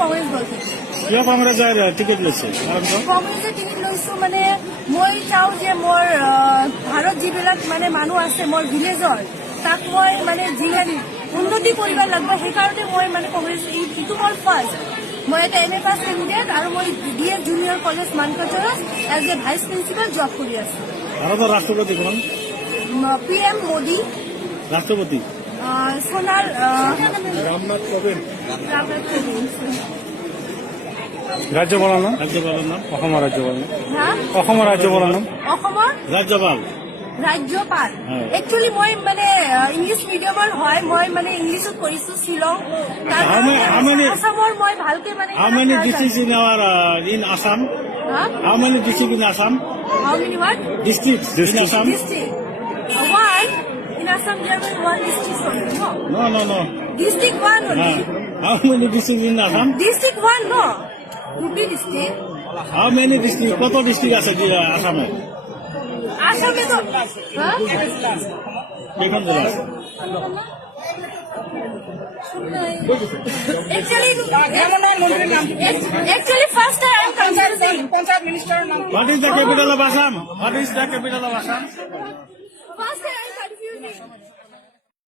কংগ্ৰেছ দল থেকে। কিয় কংগ্ৰেছৰ টিকেট লৈছে? কংগ্ৰেছৰ টিকেট লৈছো মানে মই চাওঁ যে মোৰ ভাৰত যিবিলাক মানে মানুহ আছে মোৰ ভিলেজৰ তাক মই মানে যিমান উন্নতি কৰিব লাগিব সেইকাৰণে মই মানে কংগ্ৰেছ এইটো মোৰ ফাৰ্ষ্ট। মই এটা MA পাছ কেণ্ডিডেট আৰু মই DF জুনিয়ৰ কলেজ মানকাচৰত as a vice principal job কৰি আছো। ভাৰতৰ ৰাষ্ট্ৰপতি কোন? PM মোদী, ৰাষ্ট্ৰপতি সোণাল ৰামনাথ কোবিন্দ। ৰামনাথ কোবিন্দ। ৰাজ্যপালৰ নাম? ৰাজ্যপালৰ নাম অসমৰ ৰাজ্যপালৰ নাম? হা? অসমৰ ৰাজ্যপালৰ নাম? অসমৰ ৰাজ্যপাল। ৰাজ্যপাল হয়। একচুৱেলি মই মানে ইংলিছ মিডিয়ামৰ হয়, মই মানে ইংলিছত কৰিছো শ্বিলং। আসামৰ মই ভালকে মানে How many districts in our in Assam? How many districts in Assam? How many what? Districts in Assam? District. One. In Assam there will one district only, no? No. District one only. How many districts in Assam? District one, no? Duty district. How many districts? কত ডিস্ট্রিক্ট আছে আসামে? আসামে তো কেইখন জেলা আছে? Actually, first time I'm confusing. What is the capital of Assam? What is the capital of Assam? First time I'm confusing.